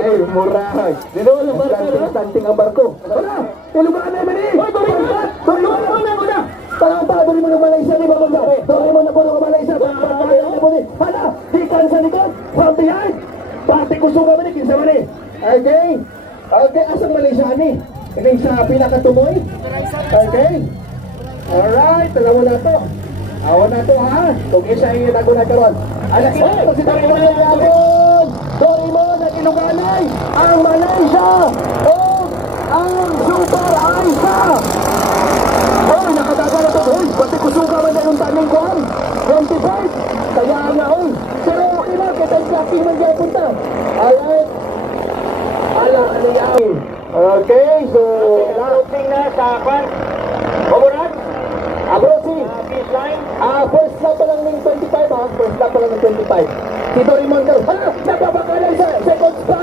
Ay, murag. Dito ang barko, ha? Santing ang barko. Wala! Ilugaan naman eh! Hoy, Doraemon! Doraemon na una! Palangpa, dali mo ng Malaysia, di ba mo na? Dali mo na po ng Malaysia. Hala! Di kan sa likod! From behind! Pati kusong ka man eh, kinsa man eh. Okay? Okay, asang Malaysia ni? Ini sa pinakatumoy? Okay? Alright, tala mo na to. Awan na to ha. Kung isa yung nagunag karon. Anak ito si Doraemon na yapon! Doraemon ang iluganay! Ang Malaysia! O ang Super Aisa! Oy, nakadaga na to. Oy, pati kusuga man na yung taning ko. 25! Kaya nga, oy. Pero okay lang, kasi tracking man dyan punta. Alright. Ano yan? Okay, so... Approaching na sa pan. Oborat. Approaching. Finish line. First lap pa lang ng 25 ha. First lap pa lang ng 25. Si Doraemon ka. Hala, nababakalay sa second spot.